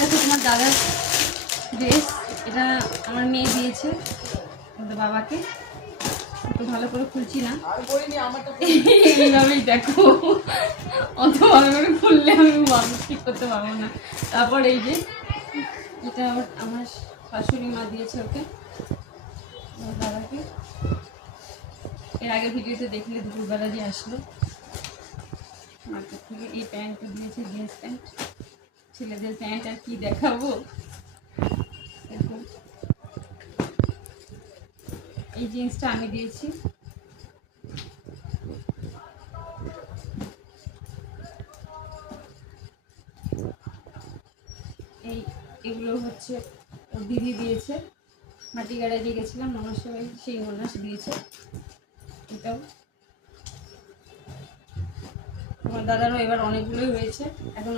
দেখো তোমার দাদার ড্রেস, এটা আমার মেয়ে দিয়েছে আমাদের বাবাকে। একটু ভালো করে খুলছি না, এইভাবেই দেখো, অত ভালো করে খুললে আমি মানুষ ঠিক করতে পারবো না। তারপর এই যে এটা আমার শাশুড়ি মা দিয়েছে ওকে, আমার দাদাকে। এর আগের ভিডিওতে দেখলে দুপুরবেলা যে আসলো মার্কেট থেকে, এই প্যান্টটা দিয়েছে, জিন্স প্যান্ট। ছেলেদের প্যান্ট আর কি দেখাবো, দেখো এই জিন্সটা আমি দিয়েছি। এগুলো হচ্ছে ওর দিদি দিয়েছে, মাটি গাড়ায় দিয়ে গেছিলাম ননাসের বাড়ি, সেই ননাস দিয়েছে। এটাও তোমার দাদারও এবার অনেকগুলোই হয়েছে এখন।